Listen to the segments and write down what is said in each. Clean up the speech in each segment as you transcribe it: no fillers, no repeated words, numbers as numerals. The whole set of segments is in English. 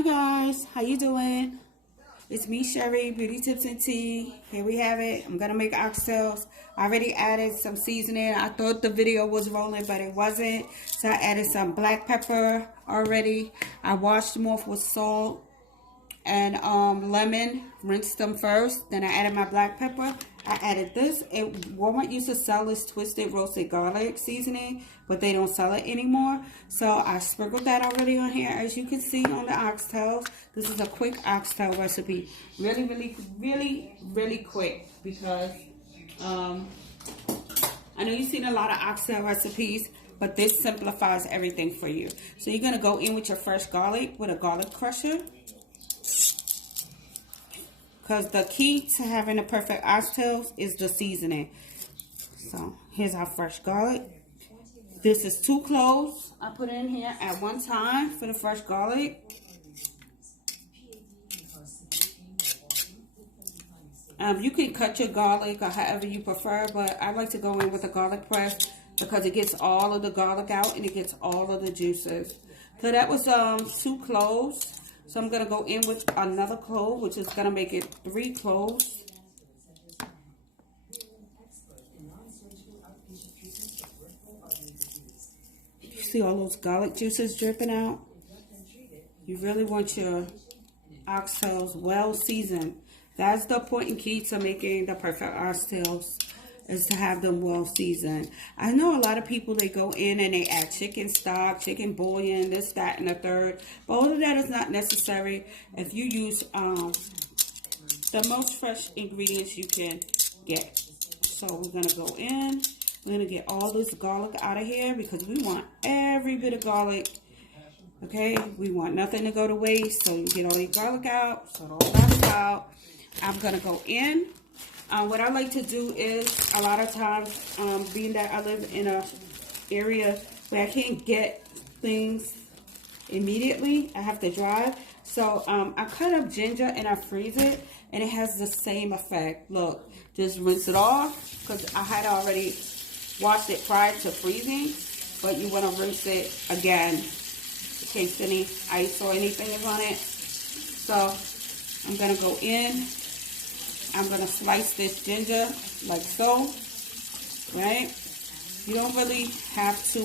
Hi guys, how you doing? It's me, Sherry, Beauty Tips and Tea. Here we have it. I'm gonna make oxtails. I already added some seasoning. I thought the video was rolling, but it wasn't. So I added some black pepper already. I washed them off with salt and lemon. Rinsed them first. Then I added my black pepper. I added this. Walmart used to sell this twisted roasted garlic seasoning, but they don't sell it anymore. So I sprinkled that already on here, as you can see on the oxtails. This is a quick oxtail recipe. Really quick, because I know you've seen a lot of oxtail recipes, but this simplifies everything for you. So you're gonna go in with your fresh garlic with a garlic crusher. Because the key to having a perfect oxtails is the seasoning. So here's our fresh garlic. This is 2 cloves I put in here at one time for the fresh garlic. You can cut your garlic or however you prefer, but I like to go in with a garlic press because it gets all of the garlic out and it gets all of the juices. So that was 2 cloves. So I'm going to go in with another clove, which is going to make it 3 cloves. You see all those garlic juices dripping out? You really want your oxtails well seasoned. That's the important key to making the perfect oxtails, is to have them well seasoned. I know a lot of people, they go in and they add chicken stock, chicken bouillon, this, that, and the third. But all of that is not necessary if you use the most fresh ingredients you can get. So we're going to go in. We're going to get all this garlic out of here because we want every bit of garlic. Okay, we want nothing to go to waste. So you get all your garlic out, so all that's out. I'm going to go in. What I like to do is, a lot of times, being that I live in a area where I can't get things immediately, I have to drive. So I cut up ginger and I freeze it, and it has the same effect. Look, just rinse it off, because I had already washed it prior to freezing, but you want to rinse it again in case any ice or anything is on it. So I'm going to go in. I'm going to slice this ginger like so, right? You don't really have to,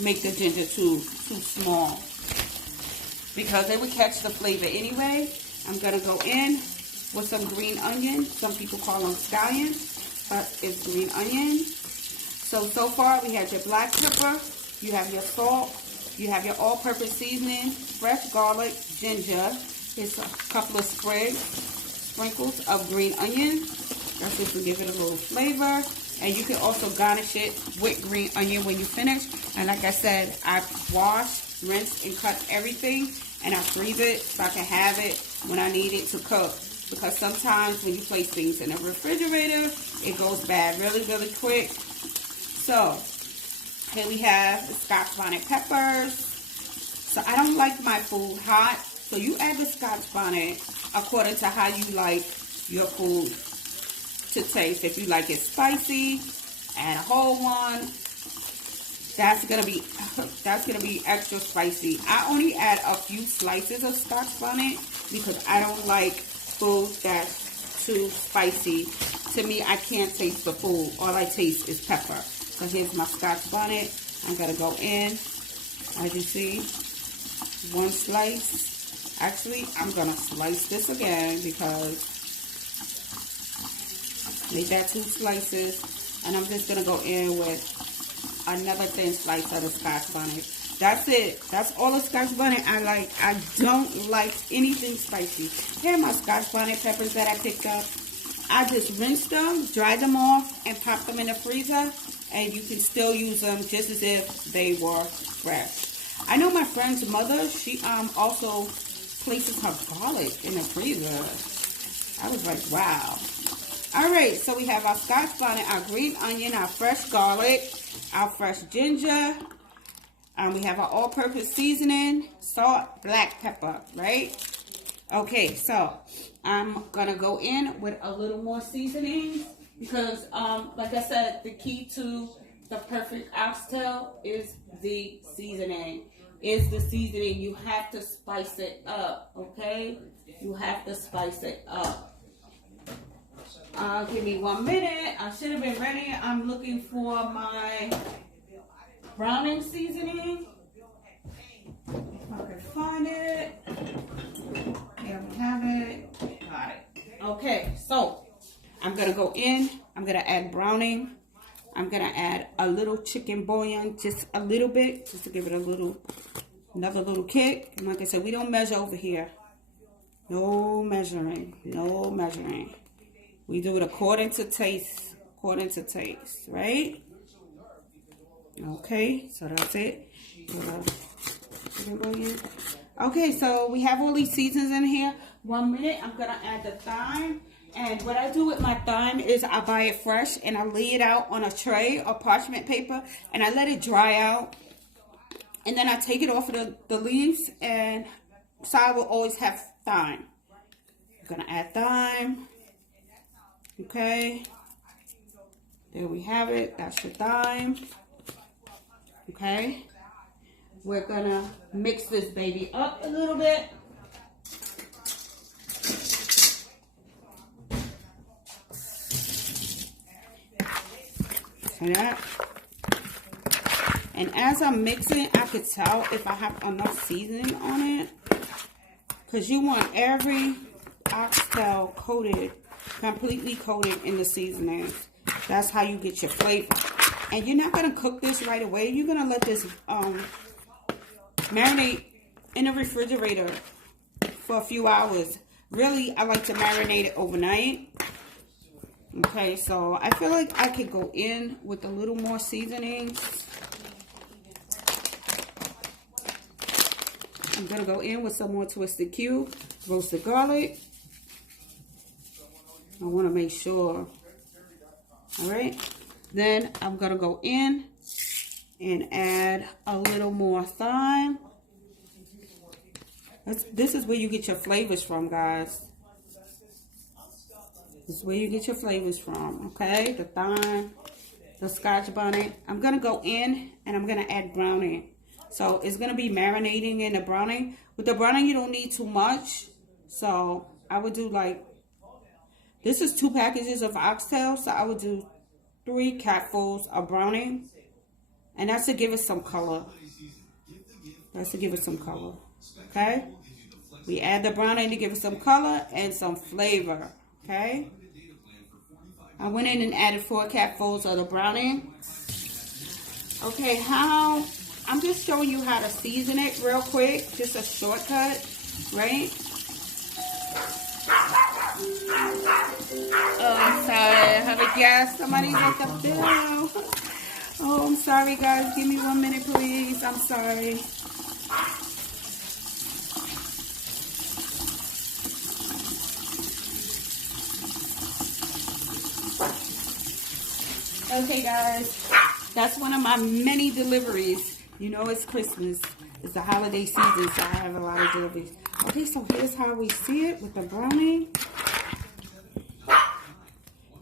make the ginger too small, because they would catch the flavor anyway. I'm going to go in with some green onion. Some people call them scallions, but it's green onion. So far we have your black pepper, you have your salt, you have your all-purpose seasoning, fresh garlic, ginger. Here's a couple of sprinkles of green onion. That's just to give it a little flavor. And you can also garnish it with green onion when you finish. And like I said, I wash, rinse, and cut everything. And I freeze it so I can have it when I need it to cook. Because sometimes when you place things in the refrigerator, it goes bad really quick. So here we have the Scotch bonnet peppers. So I don't like my food hot. So you add the Scotch bonnet according to how you like your food to taste. If you like it spicy, add a whole one. That's gonna be extra spicy. I only add a few slices of Scotch bonnet because I don't like food that's too spicy. To me, I can't taste the food. All I taste is pepper. So here's my Scotch bonnet. I'm gonna go in, as you see, 1 slice. Actually, I'm going to slice this again because make that 2 slices. And I'm just going to go in with another thin slice of the Scotch bonnet. That's it. That's all the Scotch bonnet I like. I don't like anything spicy. Here are my Scotch bonnet peppers that I picked up. I just rinsed them, dried them off, and popped them in the freezer. And you can still use them just as if they were fresh. I know my friend's mother, she also places her garlic in the freezer. I was like, wow. All right, so we have our Scotch bonnet, our green onion, our fresh garlic, our fresh ginger. We have our all-purpose seasoning, salt, black pepper, right? Okay, so I'm gonna go in with a little more seasoning because, like I said, the key to the perfect oxtail is the seasoning. is the seasoning. You have to spice it up, okay? You have to spice it up. Give me 1 minute. I should have been ready. I'm looking for my browning seasoning. If I can find it. Here we have it. Got it. Okay, so I'm going to go in. I'm going to add browning. I'm going to add a little chicken bouillon, just a little bit, just to give it another little kick. And like I said, we don't measure over here. No measuring. No measuring. We do it according to taste. According to taste, right? Okay, so that's it. Okay, so we have all these seasons in here. 1 minute, I'm going to add the thyme. And what I do with my thyme is I buy it fresh and I lay it out on a tray or parchment paper and I let it dry out. And then I take it off of the leaves, and so I will always have thyme. I'm going to add thyme. Okay. There we have it. That's your thyme. Okay. We're going to mix this baby up a little bit. See that? And as I'm mixing, I could tell if I have enough seasoning on it. Because you want every oxtail coated, completely coated in the seasoning. That's how you get your flavor. And you're not going to cook this right away. You're going to let this marinate in the refrigerator for a few hours. Really, I like to marinate it overnight. Okay, so I feel like I could go in with a little more seasoning. I'm going to go in with some more twisted cube, roasted garlic. I want to make sure. All right. Then I'm going to go in and add a little more thyme. This is where you get your flavors from, guys. This is where you get your flavors from, okay? The thyme, the Scotch bonnet. I'm going to go in and I'm going to add browning. So it's going to be marinating in the browning. With the browning, you don't need too much. So I would do like, this is 2 packages of oxtail. So I would do 3 capfuls of browning. And that's to give it some color. That's to give it some color, okay? We add the browning to give it some color and some flavor. Okay, I went in and added 4 capfuls of the browning. Okay, I'm just showing you how to season it real quick. Just a shortcut, right? Oh, I'm sorry. I have a guest. Somebody's at the bill. Oh, I'm sorry, guys. Give me 1 minute, please. I'm sorry. Okay, guys, that's one of my many deliveries. You know, it's Christmas. It's the holiday season, so I have a lot of deliveries. Okay, so here's how we see it with the browning.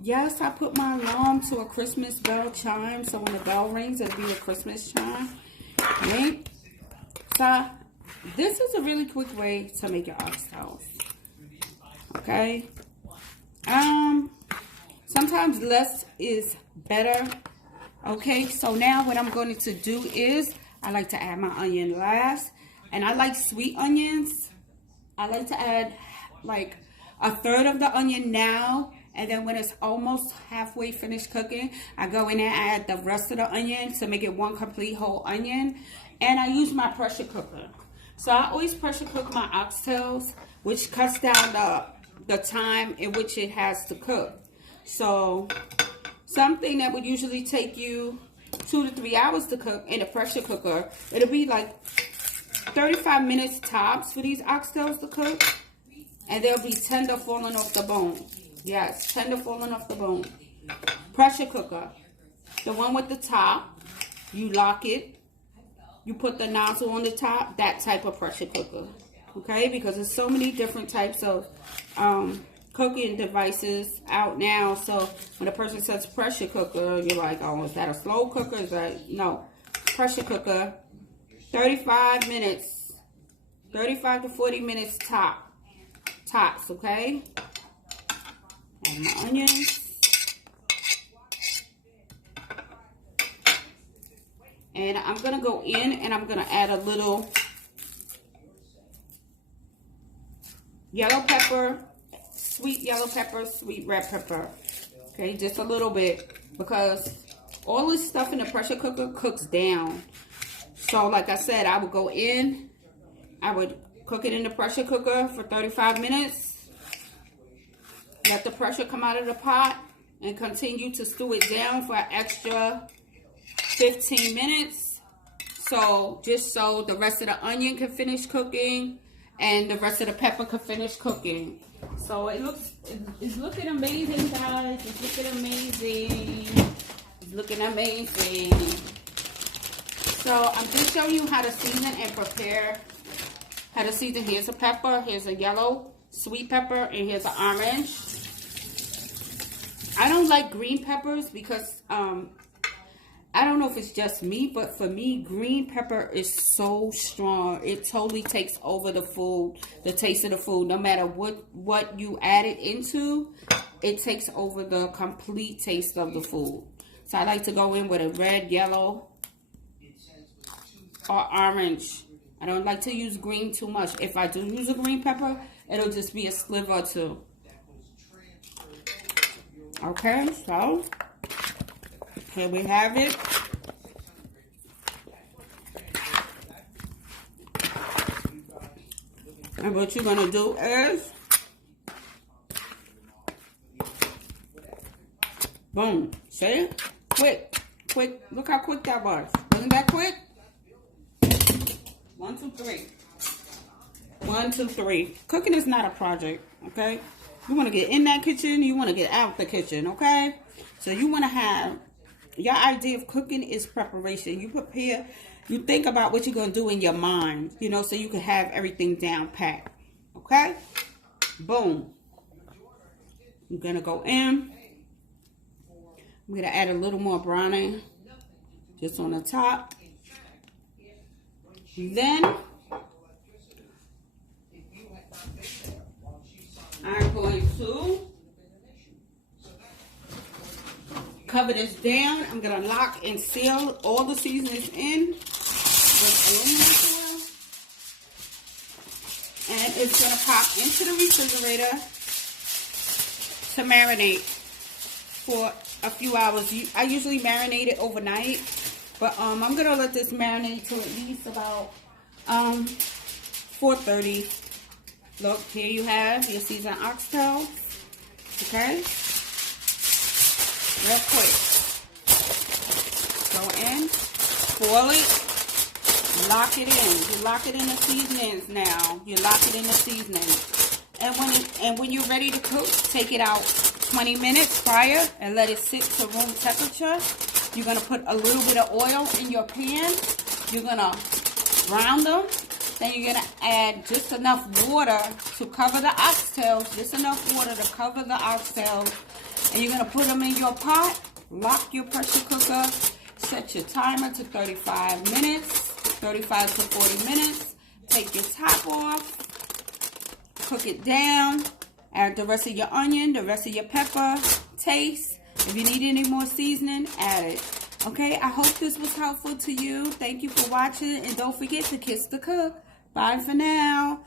Yes, I put my alarm to a Christmas bell chime, so when the bell rings, it'll be a Christmas chime. Right? So, this is a really quick way to make your oxtails. Okay? Sometimes less is better. Okay, so now what I'm going to do is I like to add my onion last, and I like sweet onions. I like to add like 1/3 of the onion now, and then when it's almost halfway finished cooking, I go in and add the rest of the onion to make it one complete whole onion. And I use my pressure cooker. So I always pressure cook my oxtails, which cuts down the time in which it has to cook. So something that would usually take you 2 to 3 hours to cook in a pressure cooker, it'll be like 35 minutes tops for these oxtails to cook. And they'll be tender falling off the bone. Yes, tender falling off the bone. Pressure cooker. The one with the top, you lock it. You put the nozzle on the top, that type of pressure cooker. Okay, because there's so many different types of cooking devices out now. So when a person says pressure cooker, you're like, oh, is that a slow cooker? Is that, no, pressure cooker. 35 minutes. 35 to 40 minutes tops, okay? Add my onions. And I'm going to go in and I'm going to add a little yellow pepper, sweet yellow pepper, sweet red pepper. Okay, just a little bit, because all this stuff in the pressure cooker cooks down. So like I said, I would go in, I would cook it in the pressure cooker for 35 minutes. Let the pressure come out of the pot and continue to stew it down for an extra 15 minutes. So just so the rest of the onion can finish cooking and the rest of the pepper can finish cooking. So it's looking amazing, guys. It's looking amazing. It's looking amazing. So I'm just showing you how to season and prepare. How to season. Here's a pepper. Here's a yellow sweet pepper. And here's an orange. I don't like green peppers because I don't know if it's just me, but for me, green pepper is so strong. It totally takes over the food, the taste of the food. No matter what you add it into, it takes over the complete taste of the food. So I like to go in with a red, yellow, or orange. I don't like to use green too much. If I do use a green pepper, it'll just be a sliver or two. Okay, so here we have it. And what you're going to do is, boom, see? Quick, quick. Look how quick that was. Wasn't that quick? 1, 2, 3. 1, 2, 3. Cooking is not a project, okay? You want to get in that kitchen, you want to get out the kitchen, okay? So you want to have, your idea of cooking is preparation. You prepare, you think about what you're going to do in your mind, you know, so you can have everything down packed, okay? Boom. I'm going to go in. I'm going to add a little more browning just on the top. Then I'm going to cover this down. I'm going to lock and seal all the seasonings in with aluminum foil. And it's going to pop into the refrigerator to marinate for a few hours. I usually marinate it overnight. But I'm going to let this marinate till at least about 4:30. Look, here you have your seasoned oxtail. Okay? Real quick. Go in, boil it, lock it in. You lock it in the seasonings now. You lock it in the seasonings. And when you're ready to cook, take it out 20 minutes prior and let it sit to room temperature. You're going to put a little bit of oil in your pan. You're going to brown them. Then you're going to add just enough water to cover the oxtails. Just enough water to cover the oxtails. And you're going to put them in your pot. Lock your pressure cooker. Set your timer to 35 minutes. 35 to 40 minutes. Take your top off. Cook it down. Add the rest of your onion, the rest of your pepper. Taste. If you need any more seasoning, add it. Okay, I hope this was helpful to you. Thank you for watching. And don't forget to kiss the cook. Bye for now.